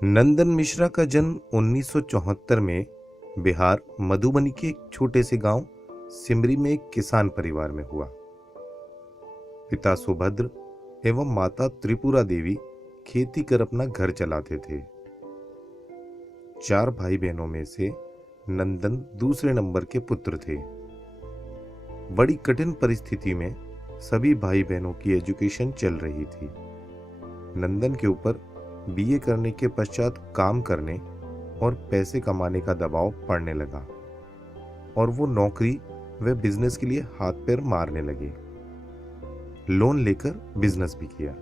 नंदन मिश्रा का जन्म 1974 में बिहार मधुबनी के एक छोटे से गांव सिमरी में एक किसान परिवार में हुआ। पिता सुभद्र एवं माता त्रिपुरा देवी खेती कर अपना घर चलाते थे। 4 भाई बहनों में से नंदन दूसरे नंबर के पुत्र थे। बड़ी कठिन परिस्थिति में सभी भाई बहनों की एजुकेशन चल रही थी। नंदन के ऊपर बीए करने के पश्चात काम करने और पैसे कमाने का दबाव पड़ने लगा और वो नौकरी व बिजनेस के लिए हाथ पैर मारने लगे। लोन लेकर बिजनेस भी किया,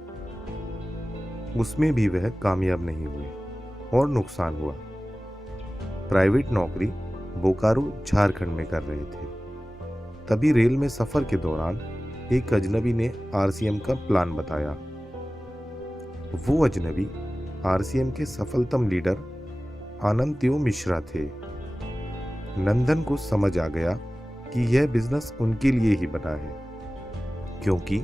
उसमें भी वह कामयाब नहीं हुए और नुकसान हुआ। प्राइवेट नौकरी बोकारो झारखंड में कर रहे थे। तभी रेल में सफर के दौरान एक अजनबी ने आरसीएम का प्लान बताया। वो अजनबी आरसीएम के सफलतम लीडर आनंदत्यो मिश्रा थे। नंदन को समझ आ गया कि यह बिजनेस उनके लिए ही बना है, क्योंकि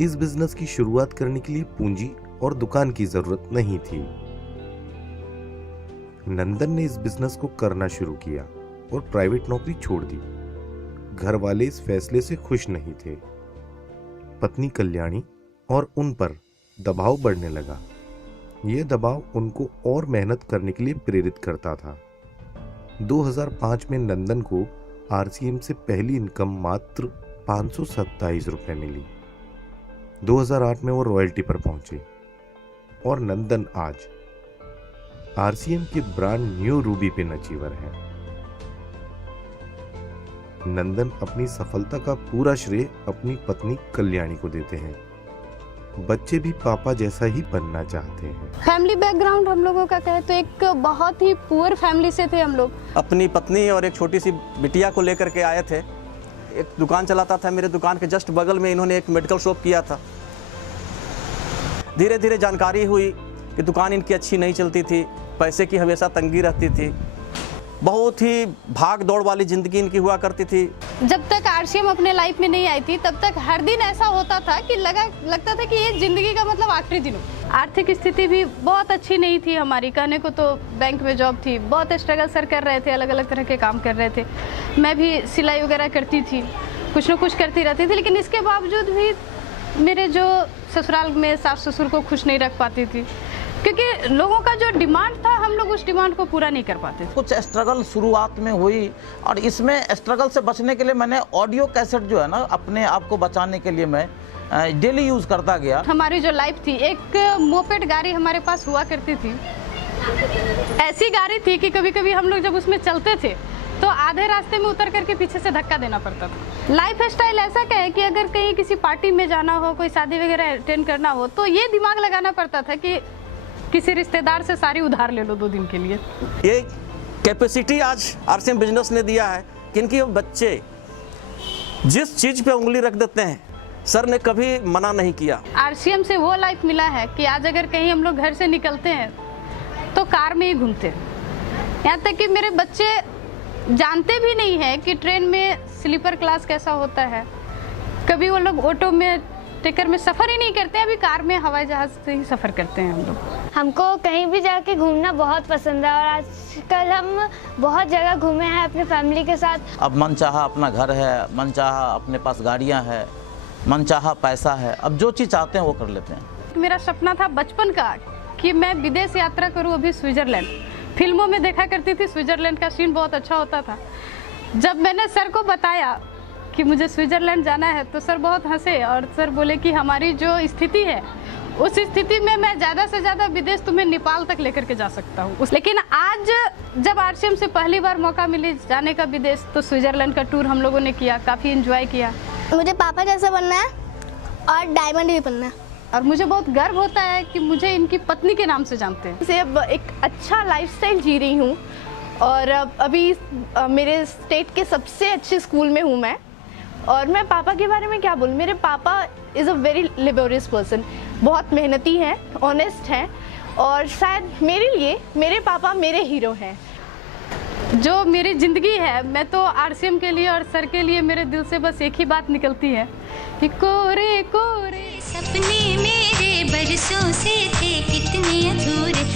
इस बिजनेस की शुरुआत करने के लिए पूंजी और दुकान की जरूरत नहीं थी। नंदन ने इस बिजनेस को करना शुरू किया और प्राइवेट नौकरी छोड़ दी। घर वाले इस फैसले से खुश नहीं थे। पत्नी कल्याणी और उन पर दबाव बढ़ने लगा। यह दबाव उनको और मेहनत करने के लिए प्रेरित करता था। 2005 में नंदन को आरसीएम से पहली इनकम मात्र 527 रुपए मिली। 2008 में वो रॉयल्टी पर पहुंचे और नंदन आज आरसीएम के brand new Ruby pin achiever है। नंदन अपनी सफलता का पूरा श्रेय अपनी पत्नी कल्याणी को देते हैं। बच्चे भी पापा जैसा ही बनना चाहते हैं। फैमिली बैकग्राउंड हम लोगों का कहे तो एक बहुत ही पुअर फैमिली से थे हम लोग। अपनी पत्नी और एक छोटी सी बिटिया को लेकर के आए थे। एक दुकान चलाता था, मेरे दुकान के जस्ट बगल में इन्होंने एक मेडिकल शॉप किया था। धीरे धीरे जानकारी हुई कि दुकान इनकी अच्छी नहीं चलती थी, पैसे की हमेशा तंगी रहती थी, बहुत ही भाग दौड़ वाली जिंदगी इनकी हुआ करती थी। जब तक आरसीएम अपने लाइफ में नहीं आई थी तब तक हर दिन ऐसा होता था कि लगता था कि ये जिंदगी का मतलब आखिरी दिन हो। आर्थिक स्थिति भी बहुत अच्छी नहीं थी हमारी, कहने को तो बैंक में जॉब थी, बहुत स्ट्रगल सर कर रहे थे, अलग अलग तरह के काम कर रहे थे। मैं भी सिलाई वगैरह करती थी, कुछ न कुछ करती रहती थी, लेकिन इसके बावजूद भी मेरे जो ससुराल में सास ससुर को खुश नहीं रख पाती थी, क्योंकि लोगों का जो डिमांड था हम लोग उस डिमांड को पूरा नहीं कर पाते थे। कुछ स्ट्रगल शुरुआत में हुई और इसमें स्ट्रगल से बचने के लिए मैंने ऑडियो कैसेट जो है ना, अपने आप को बचाने के लिए मैं डेली यूज करता गया। हमारी जो लाइफ थी, एक मोपेड गाड़ी हमारे पास हुआ करती थी। ऐसी गाड़ी थी कि कभी कभी हम लोग जब उसमें चलते थे तो आधे रास्ते में उतर करके पीछे से धक्का देना पड़ता था। लाइफ स्टाइल ऐसा क्या है कि अगर कहीं किसी पार्टी में जाना हो, कोई शादी वगैरह अटेंड करना हो, तो ये दिमाग लगाना पड़ता था कि किसी रिश्तेदार से सारी उधार ले लो 2 दिन के लिए। ये कैपेसिटी आज आरसीएम बिजनेस ने दिया है कि इनके बच्चे जिस चीज पे उंगली रख देते हैं, सर ने कभी मना नहीं किया। आरसीएम से वो लाइफ मिला है कि आज अगर कहीं हम लोग घर से निकलते हैं तो कार में ही घूमते हैं। यहाँ तक कि मेरे बच्चे जानते भी नहीं है कि ट्रेन में स्लीपर क्लास कैसा होता है। कभी वो लोग ऑटो में, टेकर में सफ़र ही नहीं करते, अभी कार में, हवाई जहाज से ही सफ़र करते हैं हम लोग। हमको कहीं भी जाके घूमना बहुत पसंद है और आजकल हम बहुत जगह घूमे हैं अपने फैमिली के साथ। अब मनचाहा अपना घर है, मनचाहा अपने पास गाड़ियां हैं, मनचाहा पैसा है, अब जो चीज़ चाहते हैं वो कर लेते हैं। मेरा सपना था बचपन का कि मैं विदेश यात्रा करूं, अभी स्विट्जरलैंड। फिल्मों में देखा करती थी, स्विट्जरलैंड का सीन बहुत अच्छा होता था। जब मैंने सर को बताया कि मुझे स्विट्जरलैंड जाना है तो सर बहुत हंसे और सर बोले कि हमारी जो स्थिति है उस स्थिति में मैं ज़्यादा से ज़्यादा विदेश तुम्हें नेपाल तक लेकर के जा सकता हूँ। लेकिन आज जब आरसीएम से पहली बार मौका मिली जाने का विदेश, तो स्विट्जरलैंड का टूर हम लोगों ने किया, काफ़ी एंजॉय किया। मुझे पापा जैसा बनना है और डायमंड भी बनना है। और मुझे बहुत गर्व होता है कि मुझे इनकी पत्नी के नाम से जानते हैं। से अब एक अच्छा लाइफस्टाइल जी रही हूँ और अभी मेरे स्टेट के सबसे अच्छे स्कूल में हूँ मैं। और मैं पापा के बारे में क्या बोलूँ, मेरे पापा is a very laborious person, बहुत मेहनती हैं, ऑनेस्ट हैं और शायद मेरे लिए मेरे पापा मेरे हीरो हैं। जो मेरी ज़िंदगी है, मैं तो आरसीएम के लिए और सर के लिए मेरे दिल से बस एक ही बात निकलती है कि कोरे कोरे सपने मेरे बरसों से थे कितने अधूरे।